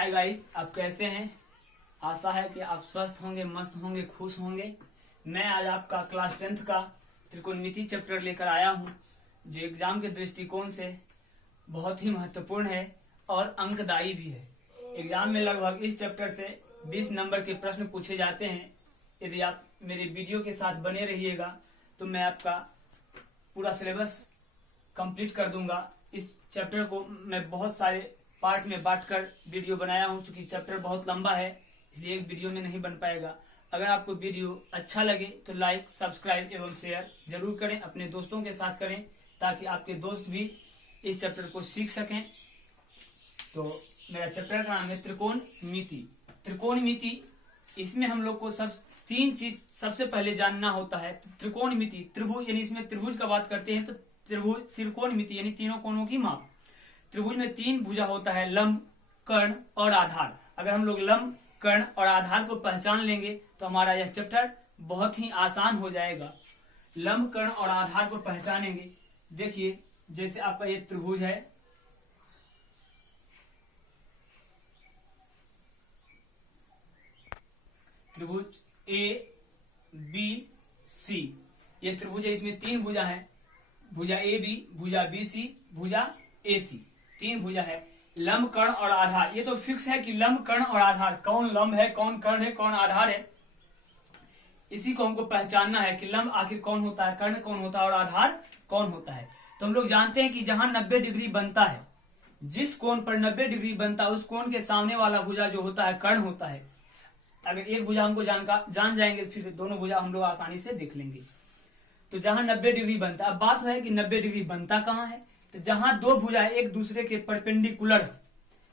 Hi guys, आप कैसे हैं। आशा है कि आप स्वस्थ होंगे, मस्त होंगे, खुश होंगे। मैं आज आपका क्लास 10th का त्रिकोणमिति चैप्टर लेकर आया हूं, जो एग्जाम के दृष्टिकोण से बहुत ही महत्वपूर्ण है और अंकदायी भी है। एग्जाम में लगभग इस चैप्टर से 20 नंबर के प्रश्न पूछे जाते हैं। यदि आप मेरे वीडियो के साथ बने रहिएगा तो मैं आपका पूरा सिलेबस कंप्लीट कर दूंगा। इस चैप्टर को मैं बहुत सारे पार्ट में बांटकर वीडियो बनाया हूं, क्योंकि चैप्टर बहुत लंबा है, इसलिए एक वीडियो में नहीं बन पाएगा। अगर आपको वीडियो अच्छा लगे तो लाइक, सब्सक्राइब एवं शेयर जरूर करें, अपने दोस्तों के साथ करें, ताकि आपके दोस्त भी इस चैप्टर को सीख सकें। तो मेरा चैप्टर का नाम है त्रिकोणमिति। त्रिकोणमिति, इसमें हम लोग को तीन चीज सबसे पहले जानना होता है। त्रिकोणमिति, त्रिभुज, यानी इसमें त्रिभुज का बात करते हैं तो त्रिभुज, त्रिकोणमिति यानी तीनों कोणों की माप। त्रिभुज में 3 भुजा होता है, लंब, कर्ण और आधार। अगर हम लोग लंब, कर्ण और आधार को पहचान लेंगे तो हमारा यह चैप्टर बहुत ही आसान हो जाएगा। लंब, कर्ण और आधार को पहचानेंगे। देखिए, जैसे आपका ये त्रिभुज है, त्रिभुज ए बी सी, ये त्रिभुज है। इसमें 3 भुजा है, भुजा ए बी, भुजा बी सी, भुजा ए सी, 3 भुजा है। लंब, कर्ण और आधार, ये तो फिक्स है कि लंब, कर्ण और आधार, कौन लंब है, कौन कर्ण है, कौन आधार है, इसी को हमको पहचानना है कि लंब आखिर कौन होता है, कर्ण कौन होता है और आधार कौन होता है। तो हम लोग जानते हैं कि जहां 90 डिग्री बनता है, जिस कोण पर 90 डिग्री बनता है उस कोण के सामने वाला भुजा जो होता है कर्ण होता है। अगर एक भुजा हमको जान जाएंगे तो फिर दोनों भुजा हम लोग आसानी से देख लेंगे। तो जहां 90 डिग्री बनता है, अब बात है कि 90 डिग्री बनता कहां है, तो जहां दो भुजा एक दूसरे के परपेंडिकुलर,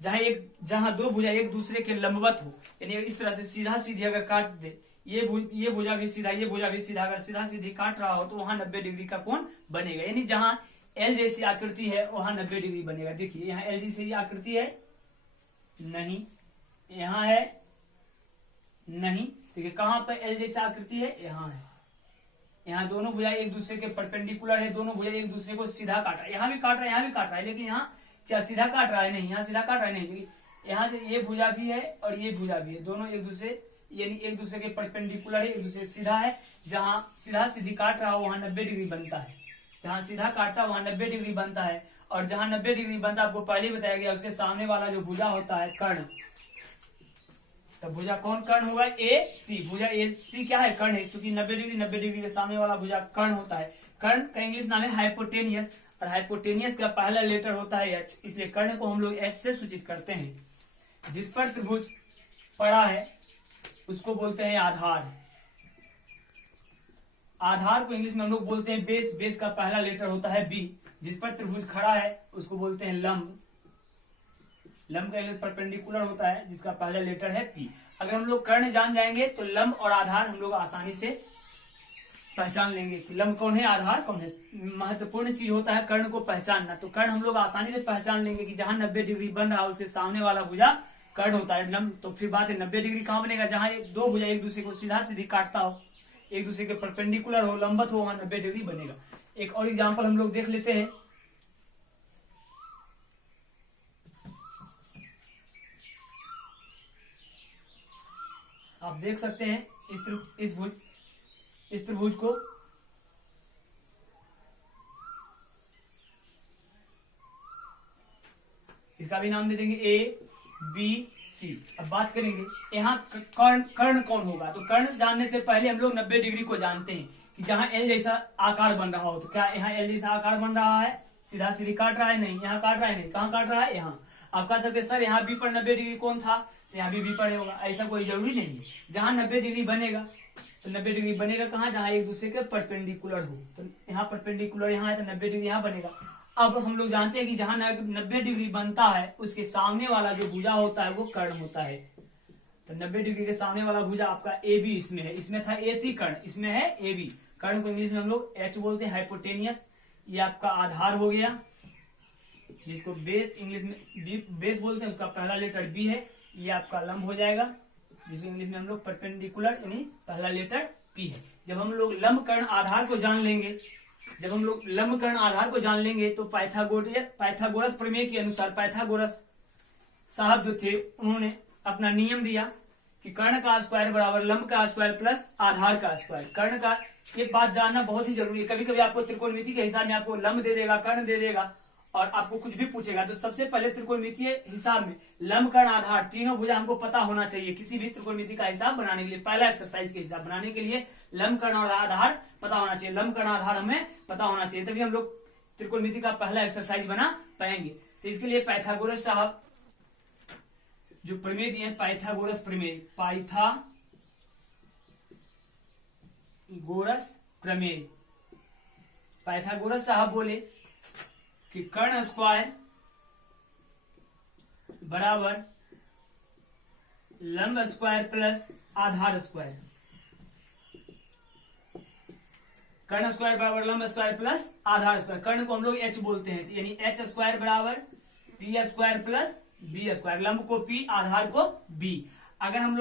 जहां दो भुजा एक दूसरे के लंबवत हो, यानी इस तरह से सीधा सीधी अगर काट दे, ये भुजा भी सीधा, ये भुजा भी सीधा, अगर सीधा सीधी काट रहा हो तो वहां 90 डिग्री का कोण बनेगा। यानी जहां एल जैसी आकृति है वहां 90 डिग्री बनेगा। देखिए, यहाँ एल जैसी आकृति है नहीं, यहाँ है नहीं। देखिए कहां पर एल जैसा आकृति है, यहाँ है। यहाँ दोनों भुजा एक दूसरे के परपेंडिकुलर है, दोनों भुजा एक दूसरे को सीधा काट रहा है, यहाँ भी काट रहा है, यहाँ भी काट रहा है, लेकिन यहाँ क्या सीधा काट रहा है, नहीं, यहाँ सीधा काट रहा है नहीं। यहाँ ये भुजा भी है और ये भुजा भी है, दोनों एक दूसरे यानी एक दूसरे के परपेंडिकुलर है, एक दूसरे सीधा है। जहां सीधा सीधी काट रहा हो वहां 90 डिग्री बनता है, जहां सीधा काटता है वहां 90 डिग्री बनता है। और जहां 90 डिग्री बनता है, आपको पहले बताया गया, उसके सामने वाला जो भुजा होता है कर्ण, तो भुजा कौन कर्ण होगा, ए सी। भुजा ए सी क्या है, कर्ण है, क्योंकि 90 डिग्री के सामने वाला भुजा कर्ण होता है। कर्ण का इंग्लिश नाम है हाइपोटेनियस, और हाइपोटेनियस का पहला लेटर होता है एच, इसलिए कर्ण को हम लोग एच से सूचित करते हैं। जिस पर त्रिभुज पड़ा है उसको बोलते हैं आधार। आधार को इंग्लिश में हम लोग बोलते हैं बेस, बेस का पहला लेटर होता है बी। जिस पर त्रिभुज खड़ा है उसको बोलते हैं लंब। लंब का इंग्लिश परपेंडिकुलर होता है, जिसका पहला लेटर है पी। अगर हम लोग कर्ण जान जाएंगे तो लंब और आधार हम लोग आसानी से पहचान लेंगे कि लंब कौन है, आधार कौन है। महत्वपूर्ण चीज होता है कर्ण को पहचानना। तो कर्ण हम लोग आसानी से पहचान लेंगे कि जहां 90 डिग्री बन रहा है उसके सामने वाला भुजा कर्ण होता है। लंब तो फिर बात है 90 डिग्री कहां बनेगा, जहां दो भुजा एक दूसरे को सीधा सीधी काटता हो, एक दूसरे के परपेंडिकुलर हो, लंबवत हो, वहां 90 डिग्री बनेगा। एक और एग्जाम्पल हम लोग देख लेते हैं। आप देख सकते हैं इस त्रिभुज को, इसका भी नाम दे देंगे ए बी सी। अब बात करेंगे यहाँ कर्ण कौन होगा। तो कर्ण जानने से पहले हम लोग 90 डिग्री को जानते हैं कि जहां एल जैसा आकार बन रहा हो, तो क्या यहाँ एल जैसा आकार बन रहा है, सीधा सीधी काट रहा है, नहीं, यहाँ काट रहा है, नहीं, कहाँ काट रहा है, यहाँ। आप कह सकते सर यहाँ बी पर 90 डिग्री कौन था, तो यहाँ भी पर होगा, ऐसा कोई जरूरी नहीं है। जहां 90 डिग्री बनेगा तो 90 डिग्री बनेगा कहाँ, जहां एक दूसरे के परपेंडिकुलर हो। तो यहाँ परपेंडिकुलर यहाँ है तो 90 डिग्री यहाँ बनेगा। अब हम लोग जानते हैं कि जहां 90 डिग्री बनता है उसके सामने वाला जो भुजा होता है वो कर्ण होता है। तो 90 डिग्री के सामने वाला भुजा आपका ए बी इसमें है, इसमें था ए सी कर्ण, इसमें है ए बी। कर्ण को इंग्लिश में हम लोग एच बोलते हैं, हाइपोटेनियस। ये आपका आधार हो गया, जिसको बेस इंग्लिश में बेस बोलते हैं, उसका पहला लेटर बी है। ये आपका लंब हो जाएगा, जिसको इंग्लिश में हम लोग परपेंडिकुलर यानी पहला लेटर पी है। जब हम लोग लंब कर्ण आधार को जान लेंगे, तो पाइथागोरस प्रमेय के अनुसार, पाइथागोरस साहब जो थे उन्होंने अपना नियम दिया कि कर्ण का स्क्वायर बराबर लंब का स्क्वायर प्लस आधार का स्क्वायर। कर्ण का एक बात जानना बहुत ही जरूरी है। कभी कभी आपको त्रिकोणमिति के हिसाब में आपको लंब दे देगा, कर्ण दे देगा और आपको कुछ भी पूछेगा, तो सबसे पहले त्रिकोणमितीय हिसाब में लंब कर्ण आधार तीनों भुजा हमको पता होना चाहिए किसी भी त्रिकोणमिति का हिसाब बनाने के लिए। पहला एक्सरसाइज के हिसाब बनाने के लिए लंब कर्ण और आधार पता होना चाहिए, लंब कर्ण आधार हमें पता होना चाहिए, तभी हम लोग त्रिकोणमिति का पहला एक्सरसाइज बना पाएंगे। तो इसके लिए पाइथागोरस साहब जो प्रमेय दिए पाइथागोरस प्रमेय, पाइथागोरस प्रमेय, पाइथागोरस साहब बोले कि कर्ण स्क्वायर बराबर लंब स्क्वायर प्लस आधार स्क्वायर। कर्ण स्क्वायर बराबर लंब स्क्वायर प्लस आधार स्क्वायर। कर्ण को हम लोग h बोलते हैं, यानी h स्क्वायर बराबर P square plus B square. लंब को p, आधार को b। अगर हम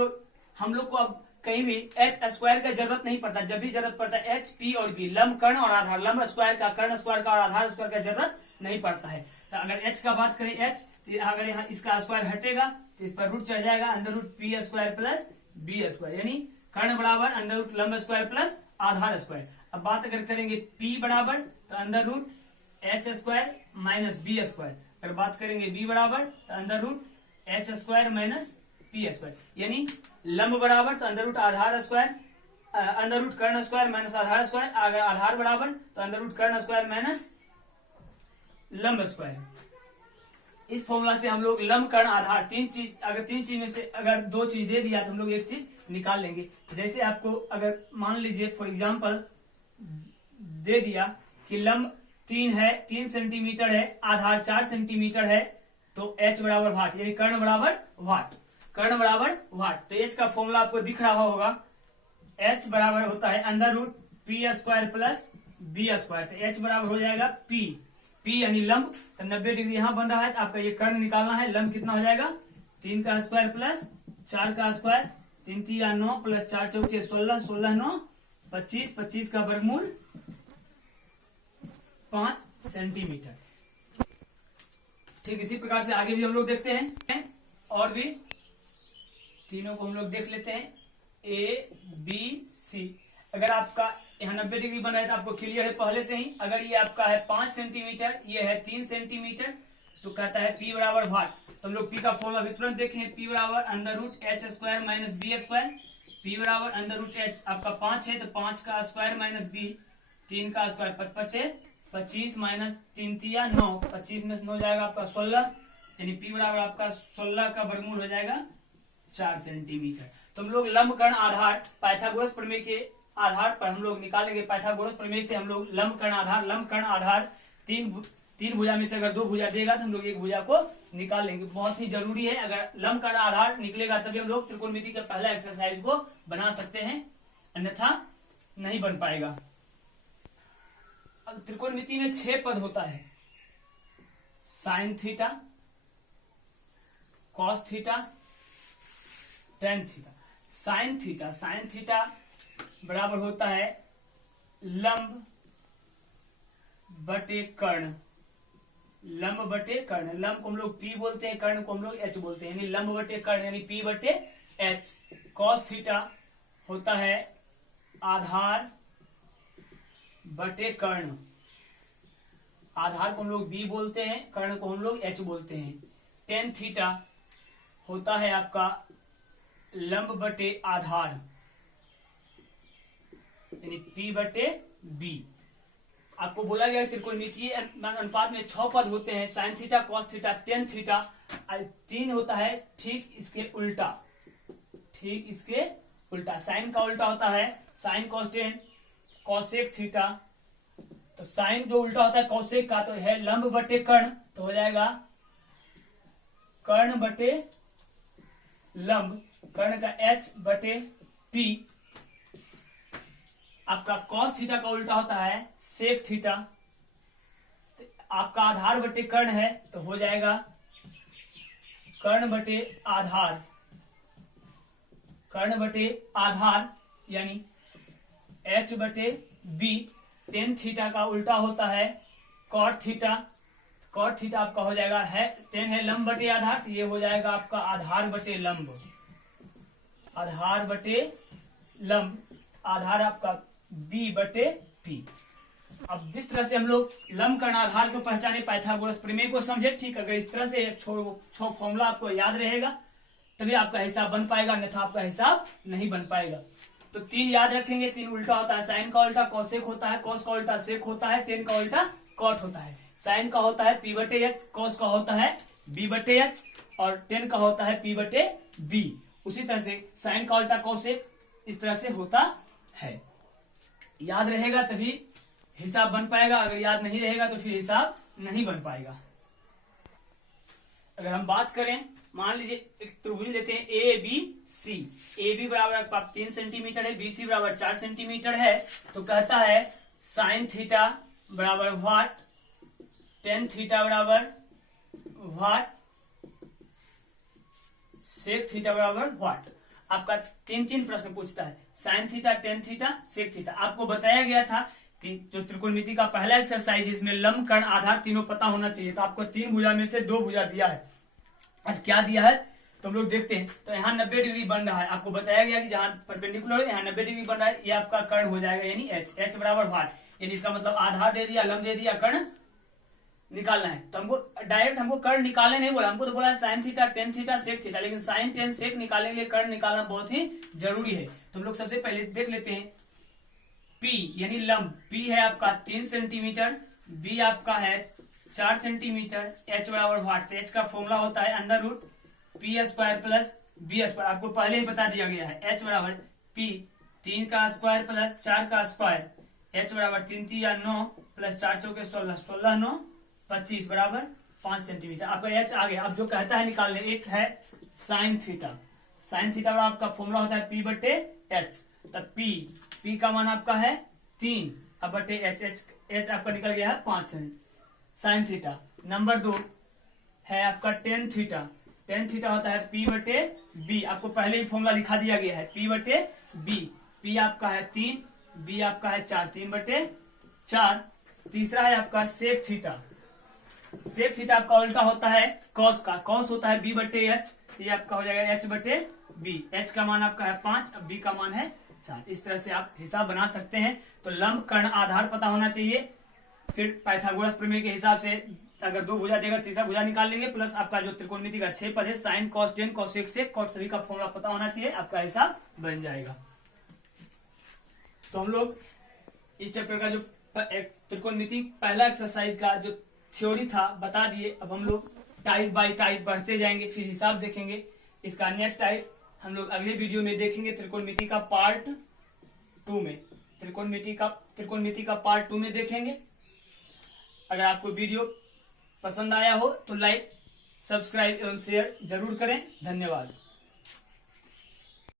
लोग को अब कहीं भी h स्क्वायर का जरूरत नहीं पड़ता, जब भी जरूरत पड़ता है h, p और b, लंब कर्ण और आधार, लंब स्क्वायर का, कर्ण स्क्वायर का और आधार स्क्वायर का जरूरत नहीं पड़ता है। तो अगर h का बात करें h, तो अगर यहाँ इसका स्क्वायर हटेगा तो इस पर रूट चढ़ जाएगा, under root P square plus B square, यानी कर्ण बराबर अंडर रूट लंब स्क्वायर प्लस आधार स्क्वायर। अब बात अगर करेंगे p बराबर तो under root h square minus B square. अगर बात करेंगे b बराबर तो under root h square minus P square, यानी लंब बराबर तो अंडर रूट आधार स्क्वायर, अंडर रूट कर्ण स्क्वायर माइनस आधार स्क्वायर। अगर आधार बराबर तो अंडर रूट कर्ण स्क्वायर माइनस लंब स्क्वायर। इस फॉर्मूला से हम लोग लंब कर्ण आधार तीन चीज में से अगर दो चीज दे दिया तो हम लोग एक चीज निकाल लेंगे। जैसे आपको अगर मान लीजिए फॉर एग्जांपल दे दिया कि लंब 3 सेंटीमीटर है, आधार 4 सेंटीमीटर है, तो h बराबर वाट, यानी कर्ण बराबर वाट, कर्ण बराबर वाट। तो h का फॉर्मूला आपको दिख रहा होगा, h बराबर होता है under root P square plus B square. तो h बराबर हो जाएगा p यानी लंब, तो 90 डिग्री यहाँ बन रहा है, तो आपका ये कर्ण निकालना है। लंब कितना हो जाएगा 3 का स्क्वायर प्लस 4 का स्क्वायर, 3 3 9 प्लस 4 चौके 16, 16 9 25, 25 का वर्गमूल 5 सेंटीमीटर। ठीक इसी प्रकार से आगे भी हम लोग देखते हैं, और भी तीनों को हम लोग देख लेते हैं, ए बी सी। अगर आपका यहाँ 90 डिग्री बन रहा है तो आपको क्लियर है पहले से ही। अगर ये आपका है 5 सेंटीमीटर, ये है 3 सेंटीमीटर, तो कहता है P बराबर वाट। तो हम लोग P का फॉर्मूला भी तुरंत देखें, P बराबर under root H square minus B square. P बराबर अंडर रूट एच आपका 5 है, तो 5 का स्क्वायर माइनस बी, 3 का स्क्वायर 5 25 माइनस 3 3 9, 25 में 9 जाएगा आपका 16, यानी P बराबर आपका 16 का वर्गमूल हो जाएगा 4 सेंटीमीटर। तो हम लोग लंब कर्ण आधार पाइथागोरस प्रमेय के आधार पर हम लोग निकालेंगे। पाइथागोरस प्रमेय से हम लोग लंब कर्ण आधार तीन भुजा में से अगर 2 भुजा देगा तो हम लोग एक भुजा को निकाल लेंगे। बहुत ही जरूरी है, अगर लंब कर्ण आधार निकलेगा तभी हम लोग त्रिकोणमिति के पहला एक्सरसाइज को बना सकते हैं, अन्यथा नहीं बन पाएगा। अब त्रिकोणमिति में 6 पद होता है, sine theta, cos theta, tan theta. Sign theta बराबर होता है लंब बटे कर्ण, लंब बटे कर्ण। लंब को हम लोग P बोलते हैं, कर्ण को हम लोग H बोलते हैं, यानी लंब बटे कर्ण यानी P बटे H। कॉस थीटा होता है आधार बटे कर्ण, आधार को हम लोग B बोलते हैं, कर्ण को हम लोग H बोलते हैं। टेन थीटा होता है आपका लंब बटे आधार, यानी P बटे B। आपको बोला गया त्रिकोणमितीय अनुपात में 6 पद होते हैं, sine theta, cos theta, tan theta. 3 होता है ठीक इसके उल्टा, ठीक इसके उल्टा। साइन का उल्टा होता है sine cos tan, cosec theta. तो साइन जो उल्टा होता है कॉसेक का तो है लंब बटे कर्ण, तो हो जाएगा कर्ण बटे लंब, कर्ण का H बटे P। आपका कॉस थीटा का उल्टा होता है सेक थीटा, आपका आधार बटे कर्ण है तो हो जाएगा कर्ण बटे आधार, कर्ण बटे आधार यानी H बटे B। टेन थीटा का उल्टा होता है कॉट थीटा, कॉट थीटा आपका हो जाएगा है 10 है लंब बटे आधार, तो ये हो जाएगा आपका आधार बटे लंब, आधार बटे लंब, आधार आपका b बटे p। अब जिस तरह से हम लोग लंब कर्ण आधार को पहचाने, पाइथागोरस प्रमेय को समझे, ठीक, अगर इस तरह से फॉर्मूला आपको याद रहेगा तभी आपका हिसाब बन पाएगा, अन्यथा आपका हिसाब नहीं बन पाएगा। तो 3 याद रखेंगे, 3 उल्टा होता है, साइन का उल्टा कॉसेक होता है, कॉस का उल्टा सेक होता है, टेन का उल्टा कॉट होता है। साइन का होता है p बटे एच, कॉस का होता है b बटे एच और टेन का होता है p बटे b। उसी तरह से साइन का उल्टा कॉसेक इस तरह से होता है। याद रहेगा तभी हिसाब बन पाएगा, अगर याद नहीं रहेगा तो फिर हिसाब नहीं बन पाएगा। अगर हम बात करें, मान लीजिए एक त्रिभुज लेते हैं A B C, A B बराबर 3 सेंटीमीटर है, बी सी बराबर 4 सेंटीमीटर है, तो कहता है साइन थीटा बराबर व्हाट, टेन थीटा बराबर व्हाट, सेक थीटा बराबर व्हाट। आपका 3 प्रश्न पूछता है, sine theta, tan theta, sec theta. आपको बताया गया था कि जो त्रिकोणमिति का पहला एक्सरसाइज है इसमें लंब कर्ण आधार तीनों पता होना चाहिए, तो आपको 3 भुजा में से 2 भुजा दिया है। और क्या दिया है तो हम लोग देखते हैं, तो यहाँ 90 डिग्री बन रहा है, आपको बताया गया कि जहां परपेंडिकुलर है यहाँ 90 डिग्री बन रहा है, ये आपका कर्ण हो जाएगा, यानी एच, एच बराबर व्हाट, यानी इसका मतलब आधार दे दिया, लंब दे दिया, कर्ण निकालना है। तो हमको डायरेक्ट हमको कर्ण निकालने नहीं बोला, हमको तो बोला sine theta, tan theta, sec theta, लेकिन साइन टेन सेक निकालने के लिए कर्ण निकालना बहुत ही जरूरी है। तो हम लोग सबसे पहले देख लेते हैं P यानी लंब, P है आपका 3 सेंटीमीटर, B आपका है 4 सेंटीमीटर, H बराबर व्हाट, H का फॉर्मूला होता है under root P square plus B square, आपको पहले ही बता दिया गया है। H बराबर P 3 का स्क्वायर प्लस 4 का स्क्वायर, H बराबर 3 3 9 प्लस 4 चौके 16, 16 9 25 बराबर 5 सेंटीमीटर। आपका H आ गया। अब जो कहता है निकालने, एक है साइन थीटा, साइन थीटा बराबर आपका फॉर्मूला होता है P बटे H, तब P का मान आपका है 3 अब बटे एच, एच आपका निकल गया है 5 साइन थीटा। नंबर 2 है आपका टेन थीटा, टेन थीटा होता है P बटे B, आपको पहले ही फॉर्मूला लिखा दिया गया है P बटे B, P आपका है 3, B आपका है 4, 3 बटे 4। तीसरा है आपका सेक थीटा, सेक थीटा आपका उल्टा होता है कॉस का, कॉस होता है B बटे H, ये आपका हो जाएगा H बटे B, H का मान आपका है 5, अब B का मान है 4। इस तरह से आप हिसाब बना सकते हैं। तो लंब कर्ण आधार पता होना चाहिए, फिर पाइथागोरस प्रमेय के हिसाब से अगर 2 भुजा देगा तीसरा भुजा निकाल लेंगे, प्लस आपका जो त्रिकोणमिति का 6 पद है sine cos tan cosec sec cot, सभी का फॉर्मूला पता होना चाहिए, आपका हिसाब बन जाएगा। तो हम लोग इस चैप्टर का जो त्रिकोणमिति पहला एक्सरसाइज का जो थ्योरी था बता दिए। अब हम लोग टाइप बाय टाइप बढ़ते जाएंगे, फिर हिसाब देखेंगे। इसका नेक्स्ट टाइप हम लोग अगले वीडियो में देखेंगे त्रिकोणमिति का पार्ट 2 में, त्रिकोणमिति का पार्ट 2 में देखेंगे। अगर आपको वीडियो पसंद आया हो तो लाइक, सब्सक्राइब एवं शेयर जरूर करें। धन्यवाद।